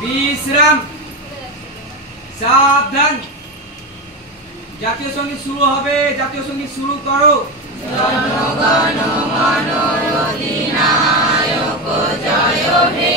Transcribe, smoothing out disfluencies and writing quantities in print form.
বিশ্রাম। সাবধান। জাতীয় সঙ্গীত শুরু হবে, জাতীয় সঙ্গীত শুরু করো। জনগণ মন অধিনায়ক জয় হে।